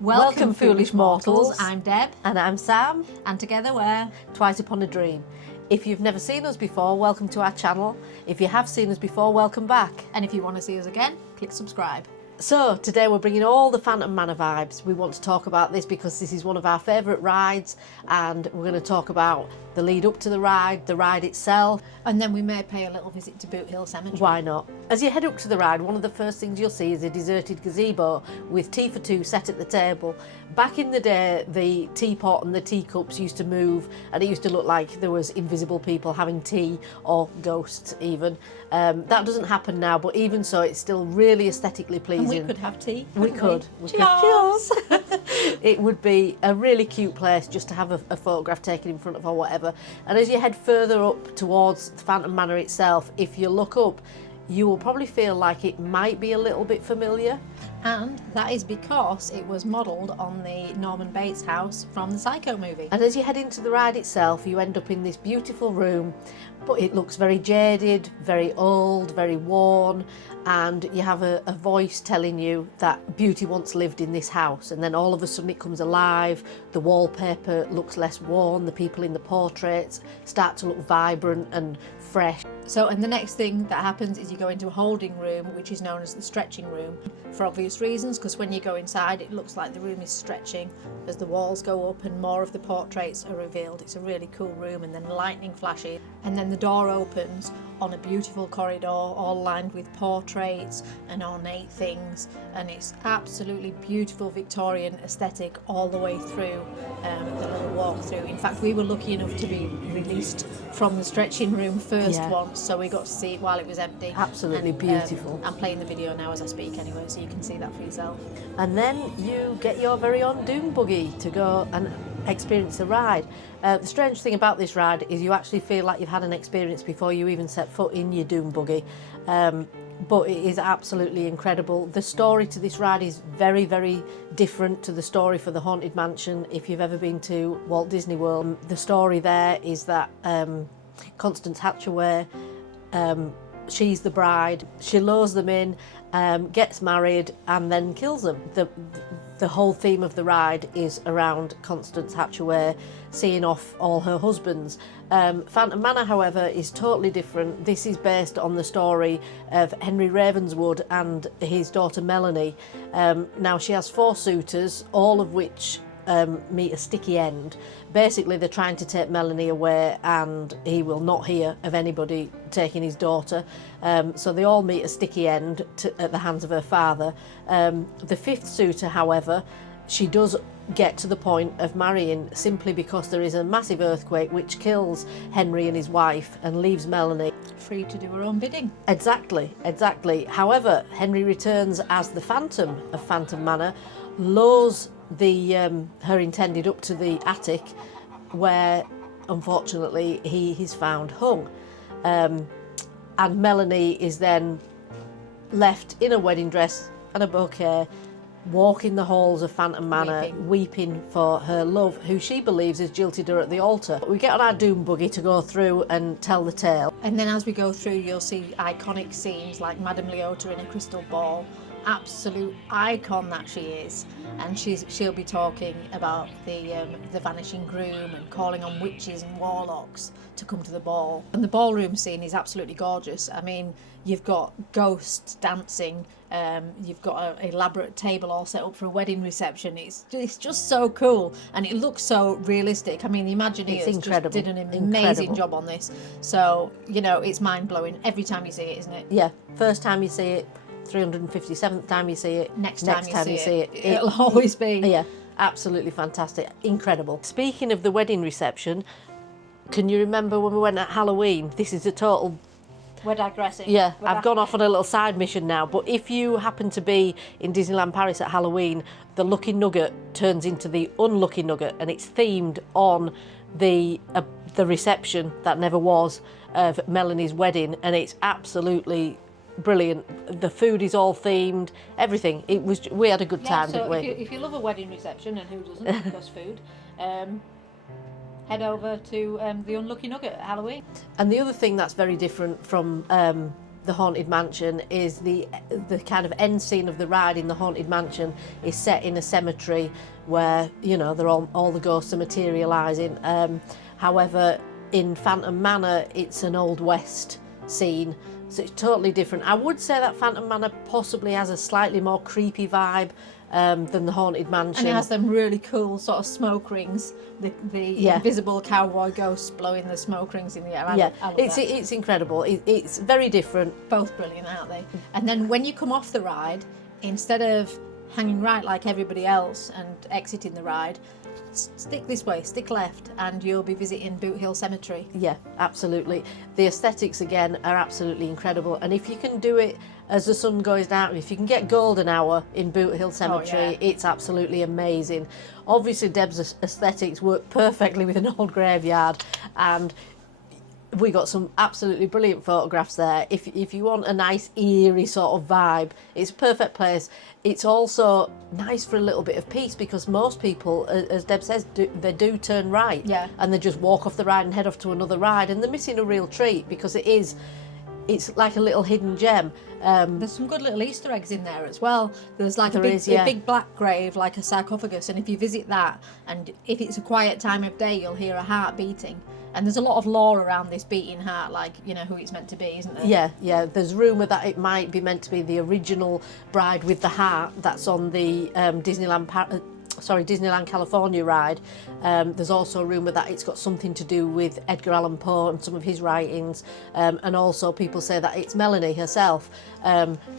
Welcome, foolish mortals. I'm Deb. And I'm Sam. And together we're Twice Upon a Dream. If you've never seen us before, welcome to our channel. If you have seen us before, welcome back. And if you want to see us again, click subscribe. So today we're bringing all the Phantom Manor vibes. We want to talk about this because this is one of our favourite rides, and we're going to talk about the lead up to the ride itself. And then we may pay a little visit to Boot Hill Cemetery. Why not? As you head up to the ride, one of the first things you'll see is a deserted gazebo with tea for two set at the table. Back in the day, the teapot and the teacups used to move, and it used to look like there was invisible people having tea, or ghosts even. That doesn't happen now, but even so, it's still really aesthetically pleasing. And we could have tea. We could. Cheers! It would be a really cute place just to have a photograph taken in front of or whatever. And as you head further up towards Phantom Manor itself, if you look up, you will probably feel like it might be a little bit familiar. And that is because it was modelled on the Norman Bates house from the Psycho movie. And as you head into the ride itself, you end up in this beautiful room, but it looks very jaded, very old, very worn, and you have a voice telling you that beauty once lived in this house, and then all of a sudden it comes alive, the wallpaper looks less worn, the people in the portraits start to look vibrant and fresh. So, and the next thing that happens is you go into a holding room, which is known as the stretching room, for obvious reasons, because when you go inside it looks like the room is stretching as the walls go up and more of the portraits are revealed. It's a really cool room, and then lightning flashes, and then the door opens on a beautiful corridor all lined with portraits and ornate things, and it's absolutely beautiful Victorian aesthetic all the way through the little walk through. In fact, we were lucky enough to be released from the stretching room first once, so we got to see it while it was empty. Absolutely beautiful. I'm playing the video now as I speak anyway, so you can see that for yourself. And then you get your very own doom buggy to go and experience the ride. The strange thing about this ride is you actually feel like you've had an experience before you even set foot in your doom buggy. But it is absolutely incredible. The story to this ride is very, very different to the story for the Haunted Mansion. If you've ever been to Walt Disney World, the story there is that Constance Hatchaway, she's the bride, she lures them in, gets married and then kills them. The whole theme of the ride is around Constance Hatchaway seeing off all her husbands. Phantom Manor, however, is totally different. This is based on the story of Henry Ravenswood and his daughter Melanie. Now she has 4 suitors, all of which meet a sticky end. Basically, they're trying to take Melanie away, and he will not hear of anybody taking his daughter. So they all meet a sticky end at the hands of her father. The 5th suitor, however, she does get to the point of marrying simply because there is a massive earthquake which kills Henry and his wife and leaves Melanie free to do her own bidding. Exactly. However, Henry returns as the Phantom of Phantom Manor, lures her intended up to the attic, where unfortunately he is found hung, and Melanie is then left in a wedding dress and a bouquet, walking the halls of Phantom Manor, weeping for her love, who she believes has jilted her at the altar. We get on our doom buggy to go through and tell the tale. And then as we go through, you'll see iconic scenes like Madame Leota in a crystal ball. Absolute icon that she is, and she'll be talking about the vanishing groom and calling on witches and warlocks to come to the ball. And the ballroom scene is absolutely gorgeous. I mean, you've got ghosts dancing, you've got an elaborate table all set up for a wedding reception. It's just so cool, and it looks so realistic. I mean, the Imagineers just did an amazing job on this. So, you know, it's mind-blowing every time you see it, isn't it? Yeah, first time you see it, 357th time you see it, next time you see it, it'll always be. Yeah, absolutely fantastic, incredible. Speaking of the wedding reception, can you remember when we went at Halloween? This is a total... We're digressing. Yeah, I've gone off on a little side mission now, but if you happen to be in Disneyland Paris at Halloween, the Lucky Nugget turns into the Unlucky Nugget, and it's themed on the reception that never was of Melanie's wedding, and it's absolutely brilliant. The food is all themed, everything. We had a good time, didn't we? If you love a wedding reception, and who doesn't, because food, head over to the Unlucky Nugget at Halloween. And the other thing that's very different from the Haunted Mansion is the kind of end scene of the ride in the Haunted Mansion is set in a cemetery where, you know, they're all the ghosts are materialising. However, in Phantom Manor, it's an Old West scene, so it's totally different. I would say that Phantom Manor possibly has a slightly more creepy vibe than the Haunted Mansion. And it has them really cool sort of smoke rings, the invisible cowboy ghosts blowing the smoke rings in the air. I love that. It's incredible. It's very different. Both brilliant, aren't they? And then when you come off the ride, instead of hanging right like everybody else and exiting the ride, stick this way, stick left, and you'll be visiting Boot Hill Cemetery. Yeah, absolutely. The aesthetics again are absolutely incredible, and if you can do it as the sun goes down, if you can get golden hour in Boot Hill Cemetery, it's absolutely amazing. Obviously Deb's aesthetics work perfectly with an old graveyard, and we got some absolutely brilliant photographs there. If you want a nice eerie sort of vibe, it's a perfect place. It's also nice for a little bit of peace, because most people, as Deb says, they do turn right, and they just walk off the ride and head off to another ride, and they're missing a real treat, because it's like a little hidden gem. There's some good little Easter eggs in there as well. There's like a big black grave, like a sarcophagus, and if you visit that, and if it's a quiet time of day, you'll hear a heart beating. And there's a lot of lore around this beating heart, like, you know, who it's meant to be, isn't there? Yeah. There's rumour that it might be meant to be the original Bride with the Heart that's on the Disneyland California ride. There's also a rumour that it's got something to do with Edgar Allan Poe and some of his writings, and also people say that it's Melanie herself.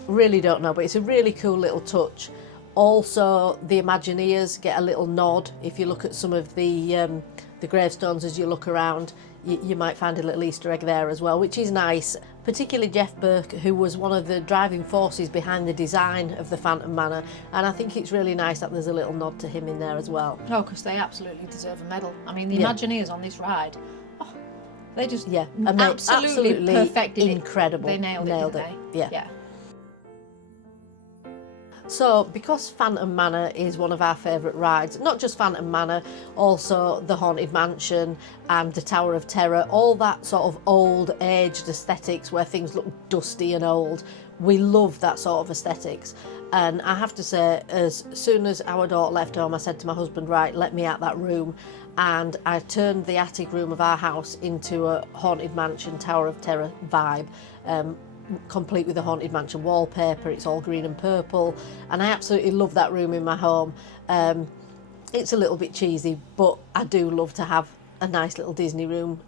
Really don't know, but it's a really cool little touch. Also, the Imagineers get a little nod. If you look at some of the gravestones as you look around, you might find a little Easter egg there as well, which is nice. Particularly Jeff Burke, who was one of the driving forces behind the design of the Phantom Manor, and I think it's really nice that there's a little nod to him in there as well. Oh, because they absolutely deserve a medal. I mean, the Imagineers on this ride, they just absolutely perfected it. Incredible. They nailed it, didn't they? Yeah. So, because Phantom Manor is one of our favourite rides, not just Phantom Manor, also the Haunted Mansion and the Tower of Terror, all that sort of old aged aesthetics where things look dusty and old, we love that sort of aesthetics. And I have to say, as soon as our daughter left home, I said to my husband, right, let me out that room. And I turned the attic room of our house into a Haunted Mansion, Tower of Terror vibe. Complete with the Haunted Mansion wallpaper. It's all green and purple, and I absolutely love that room in my home. It's a little bit cheesy, but I do love to have a nice little Disney room.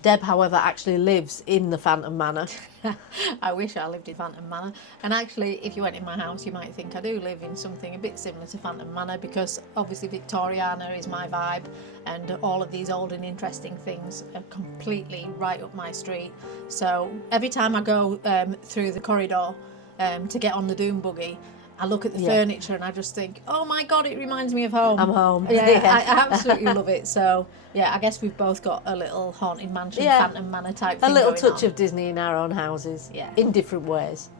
Deb, however, actually lives in the Phantom Manor. I wish I lived in Phantom Manor. And actually, if you went in my house, you might think I do live in something a bit similar to Phantom Manor, because obviously Victoriana is my vibe, and all of these old and interesting things are completely right up my street. So every time I go through the corridor to get on the Doom Buggy, I look at the furniture and I just think, oh my God, it reminds me of home. I'm home. I absolutely love it. So, yeah, I guess we've both got a little Haunted Mansion, Phantom Manor type thing. A little touch of Disney in our own houses, in different ways.